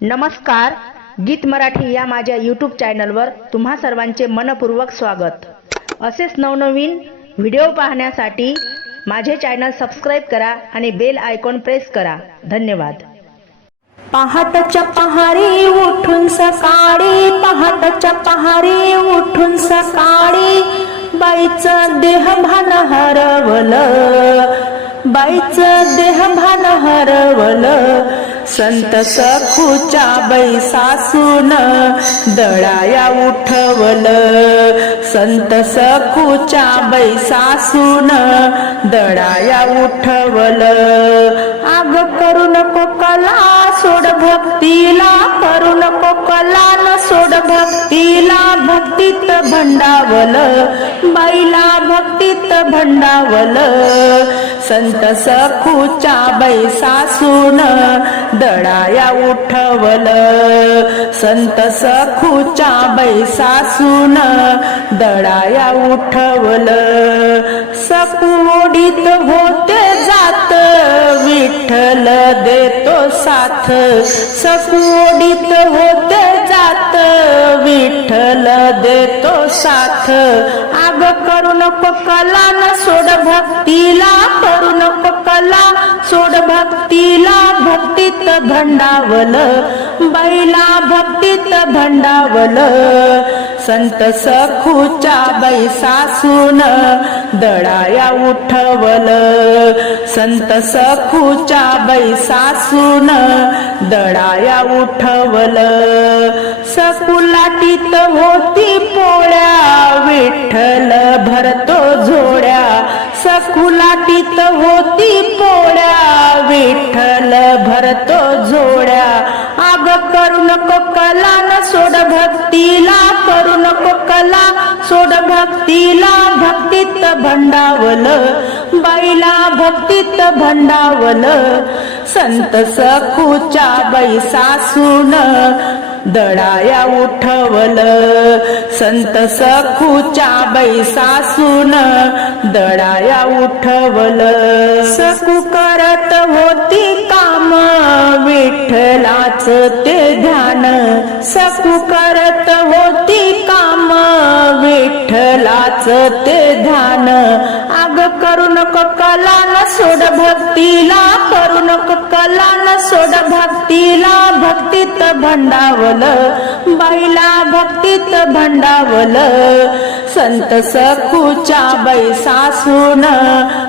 नमस्कार गीत मराठी या माझ्या यूट्यूब चॅनलवर तुम्हा सर्वांचे मनपूर्वक स्वागत. असेच नवनवीन व्हिडिओ पाहण्यासाठी माझे चॅनल सबस्क्राईब करा आणि बेल आयकॉन प्रेस करा. धन्यवाद. पहाटच्या पहारी उठून सकाळी पहाटच्या पहारी उठून सकाळी बाईचं देह भान हरवलं बाईचं देह भान हरवलं संत सखूच्या बैसासून सासून दळाया उठवलं. संत सखूच्या बैसासून सासून दळाया उठवलं. आग करू नको कला सोड भक्तीला. करू नको कला न सोड भक्तीला. भक्तीत भंडावल. बैला भक्तीत भंडावल. संत सखूच्या बाई सासून दळाया उठवल. संत सखूच्या बाई सासून दळाया उठवल. सकू होते जात विठ्ठल देतो साथ. सकोडीत होते जात विठ्ठल देतो साथ. आग करू नको कला न सोड भक्तीला. करू नको कला सोड भक्तीला. भक्तीत भंडावल बैला भक्तीत भंडावल संत सखूच्या बैसासून दळाया उठवल. संत सखूच्या बैसासून दळाया उठवल. सकुलाटीत हो धरतो भरतो झोड्या सकुलाटीत होती पोळ्या विठ्ठल भरतो झोड्या आग करू नको कला न सोड भक्तीला करू नको कला सोड भक्तीला. भक्तीत भंडावल बाईला भक्तीत भंडावल. संत सखूच्या बैसासून दडाया उठवल. संत सखूच्या बैसासून दडाया उठवल. सकू करत होती काम विठ्ठलाच ते ध्यान. सकू ते ध्यान. आग करू नको कला न सोड भक्तीला. करू नको कला न सोड भक्तीला. भक्तीत भंडावल. बाईला भक्तीत भंडावल. संत सखूच्या बाई सासून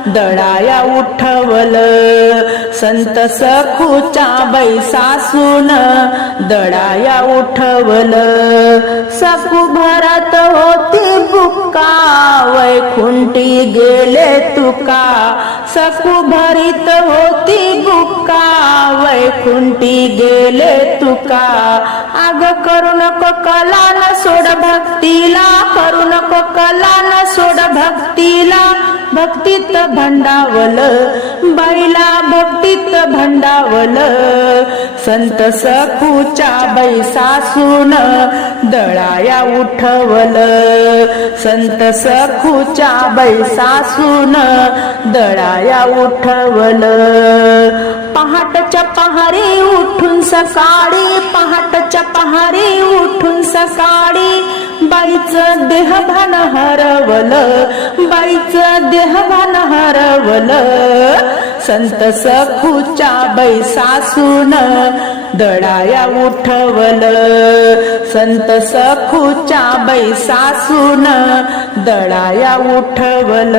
दळाया उठवल. संत सखूच्या बाई सासून दडाया उठवल. सकू भरत होती बुक्का वैकुंठी गेले तुका. सकू भरित होती बुक्का वैकुंठी गेले तुका. आग करू नको कला न सोड भक्तीला. करू नको कला न सोड भक्तीला. भक्तीत भंडावल बाईला भक्तीत भंडावल. संत सखूच्या बैसा सासून दळाया उठवल. संत सखूच्या बैसा सासून दळाया उठवल. पहाटच्या पहारी उठून सकाळी पहाटच्या पहारी उठून सकाळी बाईचं देह भान हरवल बाईचं देह भान हरवल संत सखूच्या बाई सासून दडाया उठवल. संत सखूच्या बाई सासून दडाया उठवल.